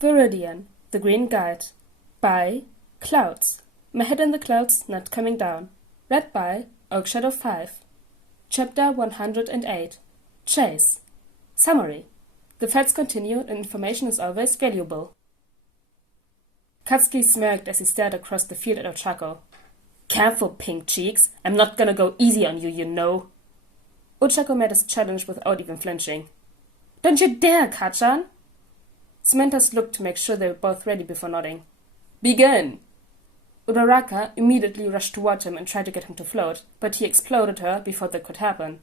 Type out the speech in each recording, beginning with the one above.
Viridian, The Green Guide. By Clouds. My Head in the Clouds Not Coming Down. Read by Oakshadow 5. Chapter 108. Chase. Summary. The fights continue and information is always valuable. Katsuki smirked as he stared across the field at Ochako. Careful, pink cheeks. I'm not gonna go easy on you, you know. Ochako met his challenge without even flinching. Don't you dare, Kachan! Cementas looked to make sure they were both ready before nodding. Begin! Uraraka immediately rushed toward him and tried to get him to float, but he exploded her before that could happen.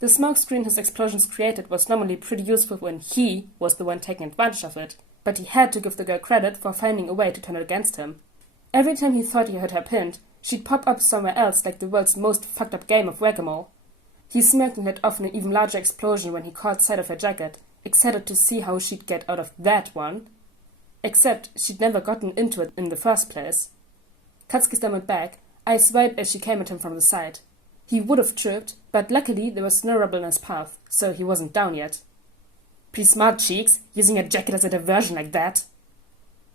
The smoke screen his explosions created was normally pretty useful when he was the one taking advantage of it, but he had to give the girl credit for finding a way to turn it against him. Every time he thought he had her pinned, she'd pop up somewhere else like the world's most fucked up game of whack-a-mole. He smirked and let off an even larger explosion when he caught sight of her jacket, excited to see how she'd get out of that one. Except she'd never gotten into it in the first place. Katsuki stumbled back, eyes wide as she came at him from the side. He would have tripped, but luckily there was no rubble in his path, so he wasn't down yet. Pretty smart, cheeks, using a jacket as a diversion like that.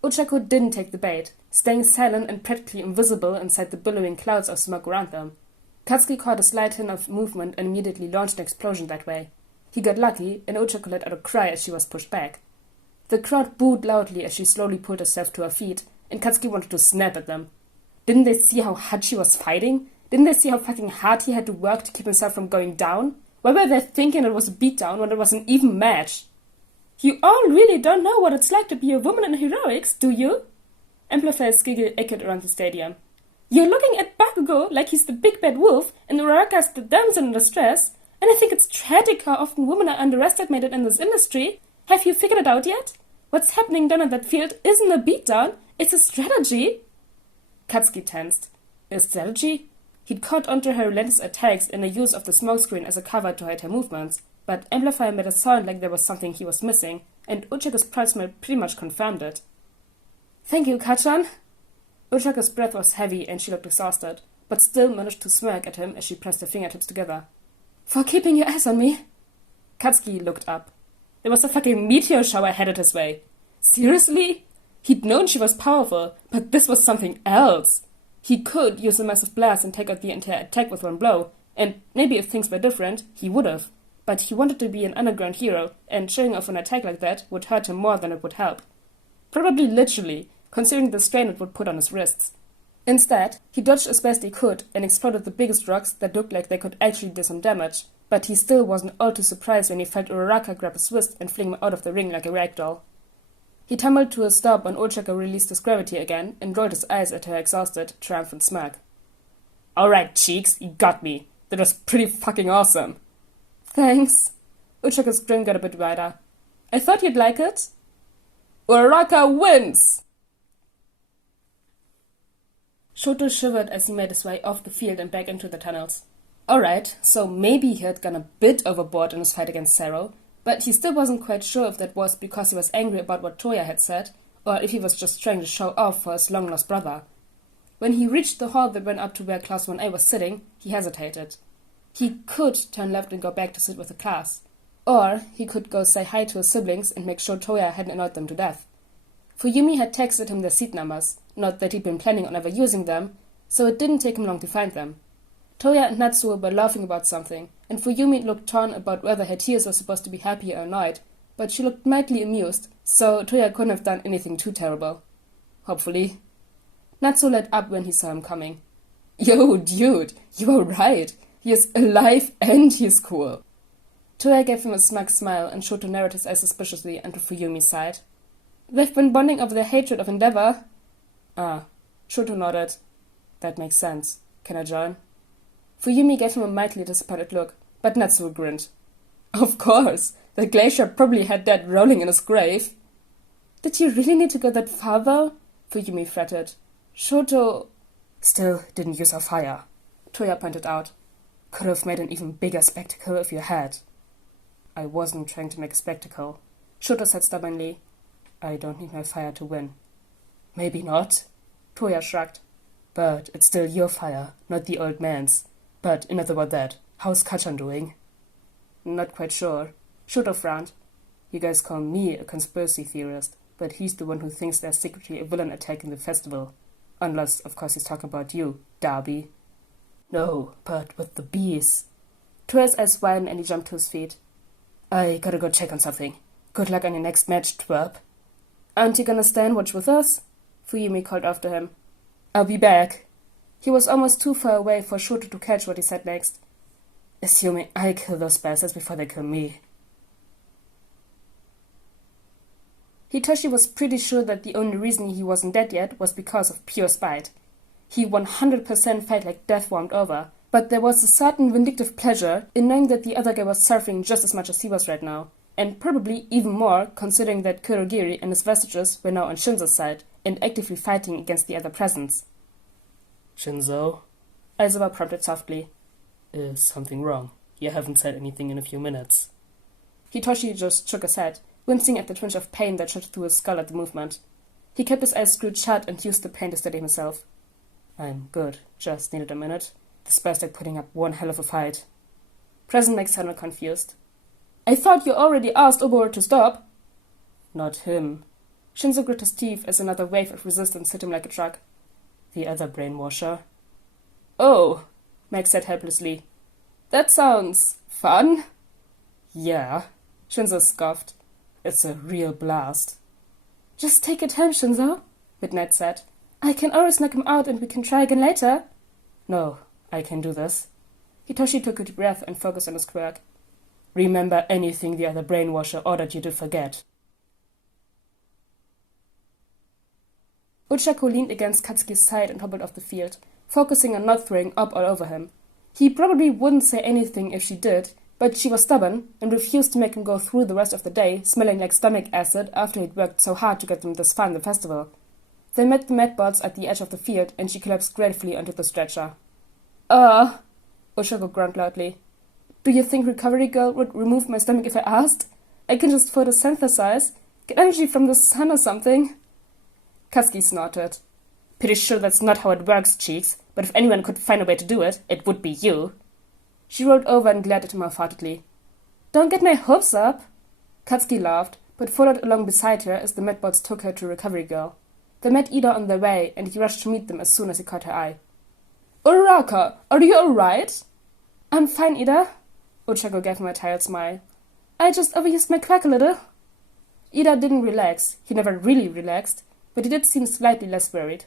Ochako didn't take the bait, staying silent and practically invisible inside the billowing clouds of smoke around them. Katsuki caught a slight hint of movement and immediately launched an explosion that way. He got lucky, and Ochako let out a cry as she was pushed back. The crowd booed loudly as she slowly pulled herself to her feet, and Katsuki wanted to snap at them. Didn't they see how hard she was fighting? Didn't they see how fucking hard he had to work to keep himself from going down? Why were they thinking it was a beatdown when it was an even match? You all really don't know what it's like to be a woman in heroics, do you? Amplifier's giggle echoed around the stadium. You're looking at Bakugo like he's the big bad wolf, and Uraraka's the damsel in distress, and I think it's tragic how often women are underestimated in this industry. Have you figured it out yet? What's happening down in that field isn't a beatdown, it's a strategy. Katsuki tensed. A strategy? He'd caught onto her relentless attacks and the use of the smokescreen as a cover to hide her movements, but Amplifier made it sound like there was something he was missing, and Uchako's pride smell pretty much confirmed it. Thank you, Kachan. Uchako's breath was heavy and she looked exhausted, but still managed to smirk at him as she pressed her fingertips together. For keeping your eyes on me. Katsuki looked up. There was a fucking meteor shower headed his way. Seriously? He'd known she was powerful, but this was something else. He could use a massive blast and take out the entire attack with one blow, and maybe if things were different, he would have. But he wanted to be an underground hero, and showing off an attack like that would hurt him more than it would help. Probably literally, considering the strain it would put on his wrists. Instead, he dodged as best he could and exploded the biggest rocks that looked like they could actually do some damage, but he still wasn't all too surprised when he felt Uraraka grab his wrist and fling him out of the ring like a ragdoll. He tumbled to a stop when Ochako released his gravity again and rolled his eyes at her exhausted, triumphant smirk. Alright, cheeks, you got me. That was pretty fucking awesome. Thanks. Uchako's grin got a bit wider. I thought you'd like it. Uraraka wins! Shoto shivered as he made his way off the field and back into the tunnels. Alright, so maybe he had gone a bit overboard in his fight against Sero, but he still wasn't quite sure if that was because he was angry about what Toya had said, or if he was just trying to show off for his long-lost brother. When he reached the hall that went up to where Class 1A was sitting, he hesitated. He could turn left and go back to sit with the class, or he could go say hi to his siblings and make sure Toya hadn't annoyed them to death. Fuyumi had texted him their seat numbers, not that he'd been planning on ever using them, so it didn't take him long to find them. Toya and Natsuo were laughing about something, and Fuyumi looked torn about whether her tears were supposed to be happy or annoyed, but she looked mildly amused, so Toya couldn't have done anything too terrible. Hopefully. Natsuo let up when he saw him coming. Yo, dude, you were right. He is alive and he's cool. Toya gave him a smug smile and Shoto narrowed his eyes suspiciously onto Fuyumi's side. They've been bonding over their hatred of Endeavor. Ah, Shoto nodded. That makes sense. Can I join? Fuyumi gave him a mildly disappointed look, but Natsuo grinned. Of course! The glacier probably had Dad rolling in his grave. Did you really need to go that far, though? Fuyumi fretted. Shoto... Still didn't use our fire, Toya pointed out. Could have made an even bigger spectacle if you had. I wasn't trying to make a spectacle, Shoto said stubbornly. I don't need my fire to win. Maybe not, Toya shrugged. But it's still your fire, not the old man's. But enough about that. How's Kachan doing? Not quite sure. Shoto frowned. You guys call me a conspiracy theorist, but he's the one who thinks there's secretly a villain attacking the festival. Unless, of course, he's talking about you, Darby. No, but with the bees. Twer's eyes widened and he jumped to his feet. I gotta go check on something. Good luck on your next match, twerp. Aren't you gonna stay and watch with us? Fuyumi called after him. I'll be back. He was almost too far away for Shoto to catch what he said next. Assuming I kill those bastards before they kill me. Hitoshi was pretty sure that the only reason he wasn't dead yet was because of pure spite. He 100% felt like death warmed over, but there was a certain vindictive pleasure in knowing that the other guy was suffering just as much as he was right now, and probably even more considering that Kurogiri and his vestiges were now on Shinzo's side and actively fighting against the other presence. Shinzo? Aizawa prompted softly. Is something wrong? You haven't said anything in a few minutes. Hitoshi just shook his head, wincing at the twinge of pain that shot through his skull at the movement. He kept his eyes screwed shut and used the pain to steady himself. I'm good. Just needed a minute. This bastard putting up one hell of a fight. Present Next sounded confused. I thought you already asked Oboro to stop. Not him. Shinzo grit his teeth as another wave of resistance hit him like a truck. The other brainwasher. Oh, Meg said helplessly. That sounds fun. Yeah, Shinzo scoffed. It's a real blast. Just take your time, Shinzo, Midnight said. I can always knock him out and we can try again later. No, I can do this. Hitoshi took a deep breath and focused on his quirk. Remember anything the other brainwasher ordered you to forget. Ochako leaned against Katsuki's side and hobbled off the field, focusing on not throwing up all over him. He probably wouldn't say anything if she did, but she was stubborn and refused to make him go through the rest of the day smelling like stomach acid after he'd worked so hard to get them this far in the festival. They met the Medbots at the edge of the field and she collapsed gratefully onto the stretcher. Ochako groaned loudly. Do you think Recovery Girl would remove my stomach if I asked? I can just photosynthesize, get energy from the sun or something. Katsuki snorted. Pretty sure that's not how it works, Cheeks, but if anyone could find a way to do it, it would be you. She rolled over and glared at him half-heartedly. Don't get my hopes up. Katsuki laughed, but followed along beside her as the Medbots took her to Recovery Girl. They met Ida on their way, and he rushed to meet them as soon as he caught her eye. Uraraka, are you alright? I'm fine, Ida. Ochako gave him a tired smile. I just overused my quack a little. Ida didn't relax. He never really relaxed, but he did seem slightly less worried.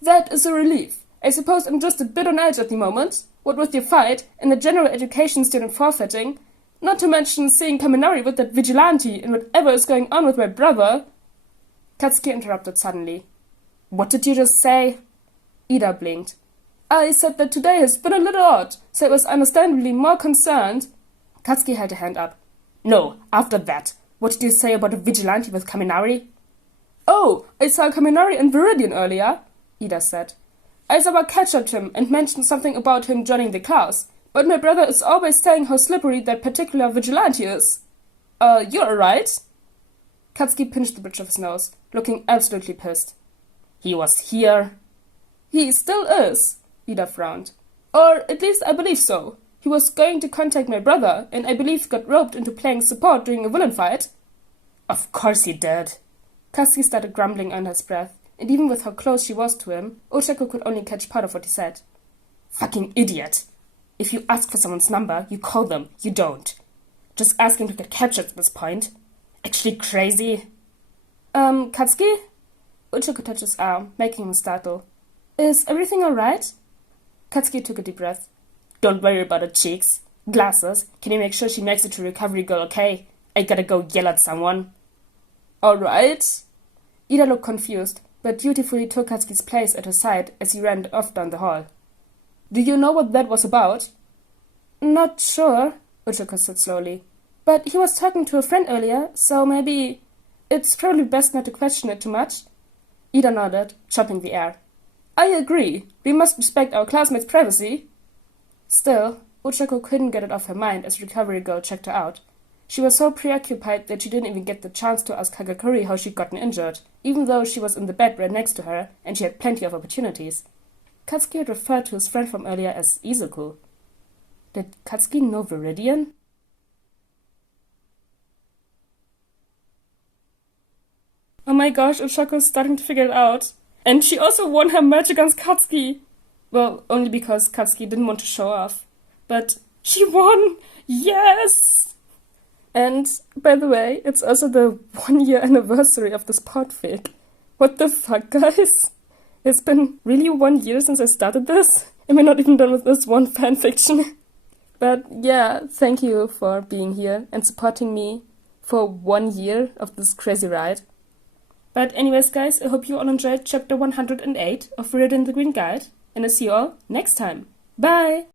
That is a relief. I suppose I'm just a bit on edge at the moment, what with your fight and the general education student forfeiting, not to mention seeing Kaminari with that vigilante and whatever is going on with my brother. Katsuki interrupted suddenly. What did you just say? Ida blinked. I said that today has been a little odd, so I was understandably more concerned. Katsuki held a hand up. No, after that. What did you say about a vigilante with Kaminari? Oh, I saw Kaminari and Viridian earlier, Ida said. Aizawa captured him and mentioned something about him joining the class, but my brother is always saying how slippery that particular vigilante is. You're alright? Katsuki pinched the bridge of his nose, looking absolutely pissed. He was here. He still is, Ida frowned. Or at least I believe so. He was going to contact my brother, and I believe got roped into playing support during a villain fight. Of course he did. Katsuki started grumbling under his breath, and even with how close she was to him, Ochako could only catch part of what he said. Fucking idiot. If you ask for someone's number, you call them. You don't. Just asking to get captured at this point. Actually crazy. Katsuki? Ochako touched his arm, making him startle. Is everything alright? Katsuki took a deep breath. Don't worry about her cheeks. Glasses, can you make sure she makes it to Recovery Girl, okay? I gotta go yell at someone. Alright. Ida looked confused, but dutifully took Katsuki's place at her side as he ran off down the hall. Do you know what that was about? Not sure, Ochako said slowly. But he was talking to a friend earlier, so maybe... It's probably best not to question it too much. Ida nodded, chopping the air. I agree. We must respect our classmates' privacy. Still, Ochako couldn't get it off her mind as Recovery Girl checked her out. She was so preoccupied that she didn't even get the chance to ask Hagakuri how she'd gotten injured, even though she was in the bed right next to her and she had plenty of opportunities. Katsuki had referred to his friend from earlier as Izuku. Did Katsuki know Viridian? Oh my gosh, Ochako's starting to figure it out. And she also won her match against Katsuki. Well, only because Katsuki didn't want to show off. But she won! Yes! And, by the way, it's also the 1-year anniversary of this podfic. What the fuck, guys? It's been really 1 year since I started this, and we're not even done with this one fanfiction. But yeah, thank you for being here and supporting me for 1 year of this crazy ride. But anyways, guys, I hope you all enjoyed chapter 108 of Viridian the Green Guide, and I'll see you all next time. Bye!